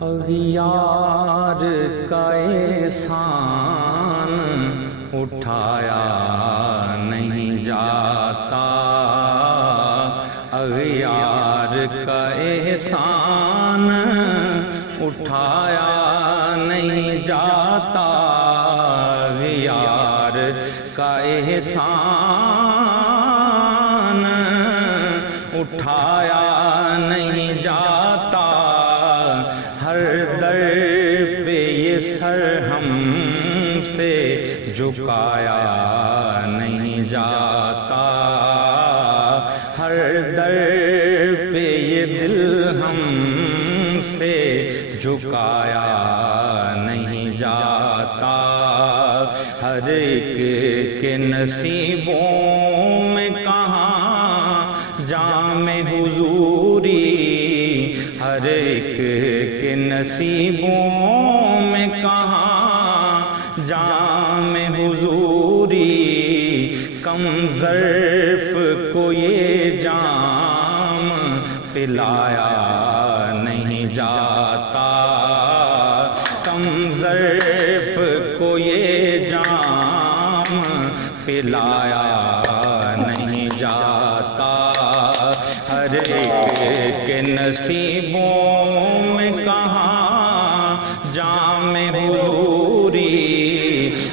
اغیار کا احسان اٹھایا نہیں جاتا، اغیار کا احسان اٹھایا نہیں جاتا، اغیار کا احسان اٹھایا نہیں جاتا، ہر در پہ یہ سر ہم سے جھکایا نہیں جاتا، ہر در پہ یہ دل ہم سے جھکایا نہیں جاتا، ہر ایک کے نصیبوں میں کہاں جام حضوری، ہر ایک کے نصیبوں میں کہاں جام حضوری، کم ظرف کو یہ جام پلایا نہیں جاتا، کم ظرف کو یہ جام پلایا نہیں جاتا، ہر ایک کے نصیبوں میں کہاں جام حضوری،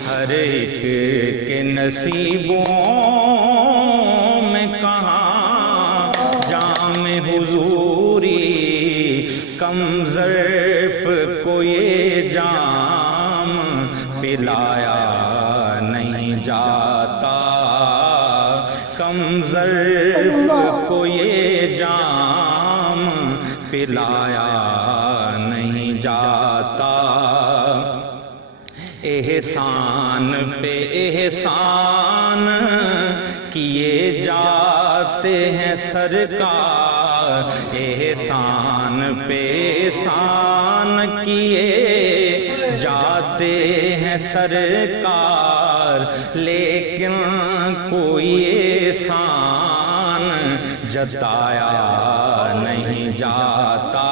ہر ایک کے نصیبوں میں کہاں جام حضوری، کم ظرف کو یہ جام پلایا نہیں جاتا، کم ظرف کو یہ جام پلایا نہیں جاتا، احسان پہ احسان کیے جاتے ہیں سرکار، احسان پہ احسان کیے جاتے ہیں سرکار، لیکن کوئی احسان جتایا نہیں جاتا،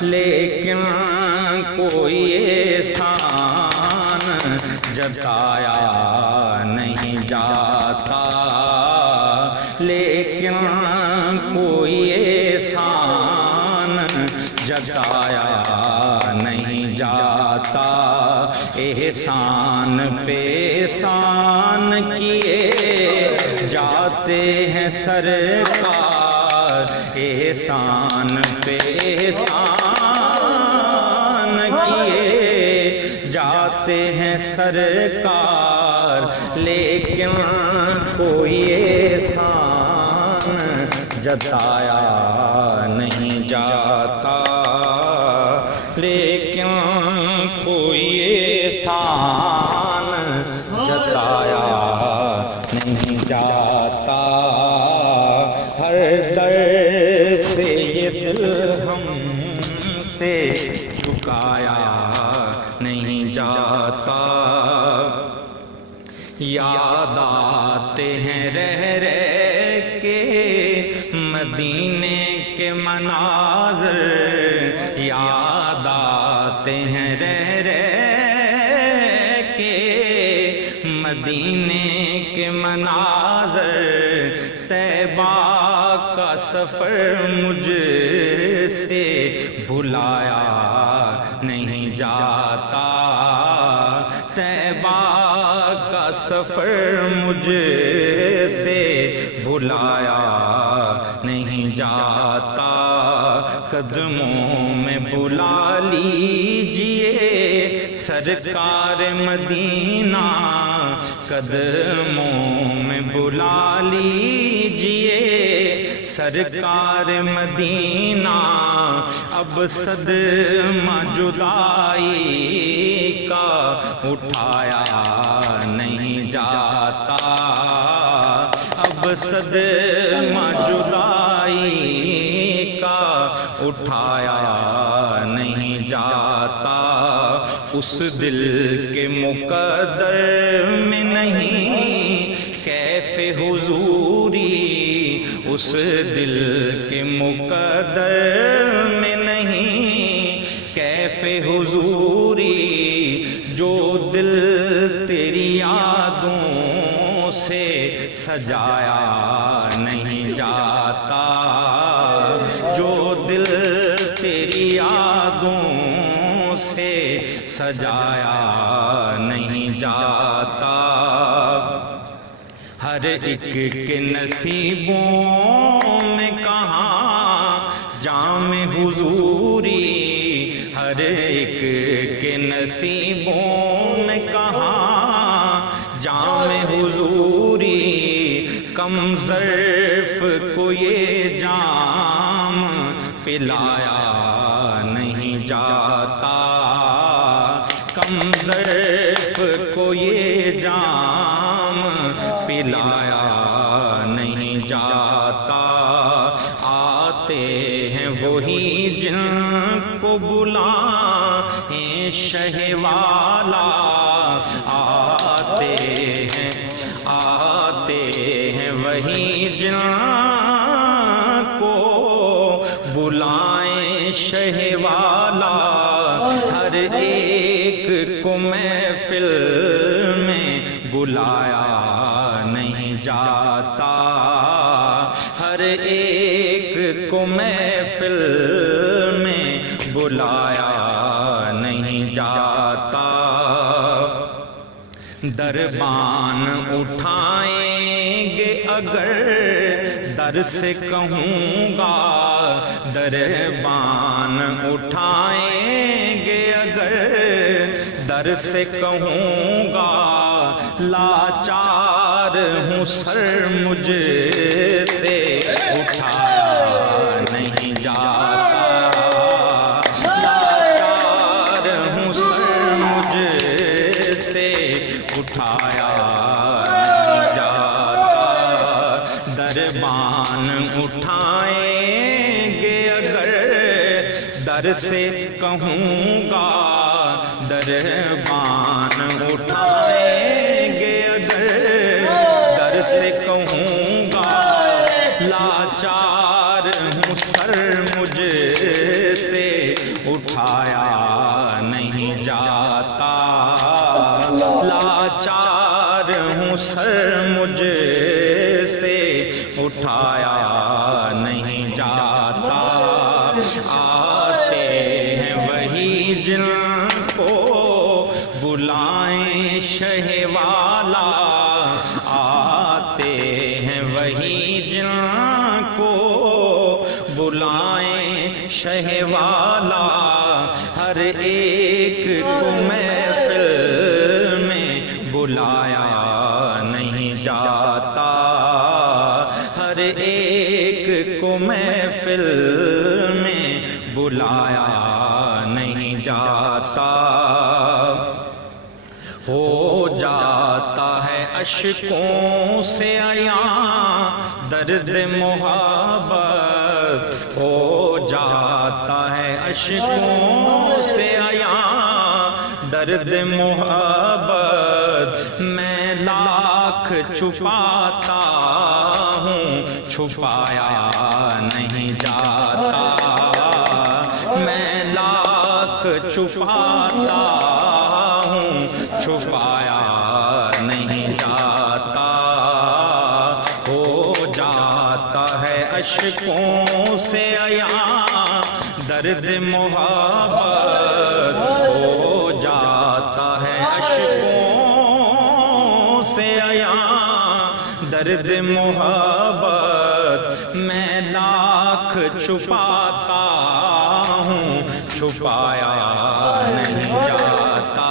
لیکن کوئی احسان جتایا نہیں جاتا، لیکن کوئی احسان جتایا نہیں جاتا، احسان پہ احسان کیے جاتے ہیں سرکار، احسان پہ احسان کیے جاتے ہیں سرکار، لیکن کوئی احسان جتایا نہیں جاتا، لیکن کوئی احسان جتایا نہیں جاتا، ہر در پہ یہ دل ہم سے جھکایا نہیں جاتا، یاد آتے ہیں رہ رہ کے مدینے کے مناظر، یاد آتے ہیں رہ رہ کے مدینے کے مناظر، طیبہ کا سفر مجھ سے بھلایا نہیں جاتا، طیبہ کا سفر مجھ سے بھلایا نہیں جاتا، قدموں میں بلا لیجئے سرکار مدینہ، قدموں میں بلا لیجئے سرکار مدینہ، اب صدمہ جدائی کا اٹھایا نہیں جاتا، اب صدمہ جدائی کا اٹھایا نہیں جاتا، اس دل کے مقدر میں نہیں کیف حضوری، اس دل کے مقدر میں نہیں سجایا نہیں جاتا، جو دل تیری یادوں سے سجایا نہیں جاتا، ہر ایک کے نصیبوں میں کہاں جام حضوری، ہر ایک کے نصیبوں میں کہاں جام حضوری، کم ظرف کو یہ جام پلایا نہیں جاتا، کم ظرف کو یہ جام پلایا نہیں جاتا، آتے ہیں وہی جن کو بلائیں شہ والا، آتے ہیں وہی جن کو بلائیں شہ والا، ہر ایک کو محفل میں بلایا نہیں جاتا، ہر ایک کو محفل میں بلایا نہیں جاتا، دربان اٹھائیں گے اگر در سے کہوں گا، دربان اٹھائیں گے اگر در سے کہوں گا، لاچار ہوں سر مجھ سے اٹھایا نہیں جاتا، لاچار ہوں سر مجھ سے اٹھایا نہیں جاتا، دربان اٹھائیں گے اگر در سے کہوں گا، دربان اٹھائیں گے اگر در سے کہوں گا، لاچار ہوں سر مجھ سے اٹھایا نہیں جاتا، لاچار ہوں سر مجھ سے اٹھایا نہیں جاتا، آتے ہیں وہی جن کو بلائیں شہ والا، آتے ہیں وہی جن کو بلائیں شہ والا، ہر ایک کو محفل میں بلایا نہیں جاتا، ہر ایک کو محفل میں بلایا نہیں جاتا، ہو جاتا ہے اشکوں سے عیاں درد محبت، ہو جاتا ہے اشکوں سے عیاں درد محبت، میں لاکھ چھپاتا ہوں چھپایا نہیں جاتا، میں لاکھ چھپاتا ہوں چھپایا نہیں جاتا، ہو جاتا ہے اشکوں سے عیاں درد محبت، ہو جاتا ہے اشکوں سے عیاں درد محبت، میں لاکھ چھپاتا ہوں چھپایا نہیں جاتا،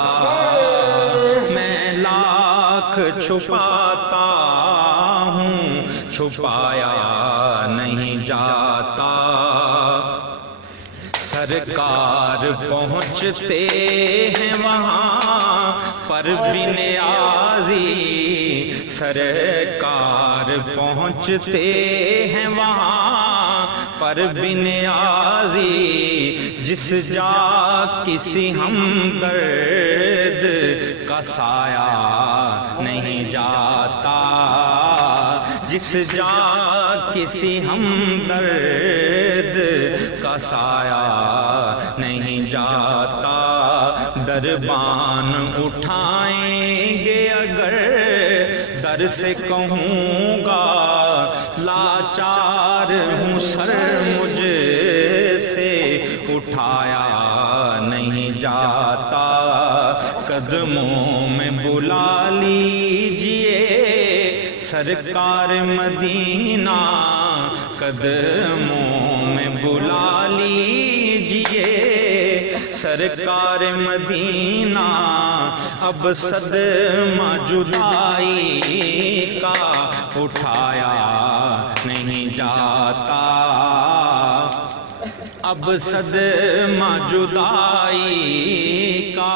میں لاکھ چھپاتا ہوں چھپایا نہیں جاتا، سرکار پہنچتے ہیں وہاں پر بھی نیازی، سرکار پہنچتے ہیں وہاں پر بھی نیازی، جس جا کسی ہمدرد کا سایہ نہیں جاتا، جس جا کسی ہمدرد کا سایہ نہیں جاتا، دربان اٹھائیں گے اگر در سر سے کہوں گا لاچار ہوں، سر مجھ سے اٹھایا نہیں جاتا، قدموں میں بلا لیجئے سرکار مدینہ، قدموں میں بلا لیجئے سرکار مدینہ، اب صدمہ جدائی کا اٹھایا نہیں جاتا، اب صدمہ جدائی کا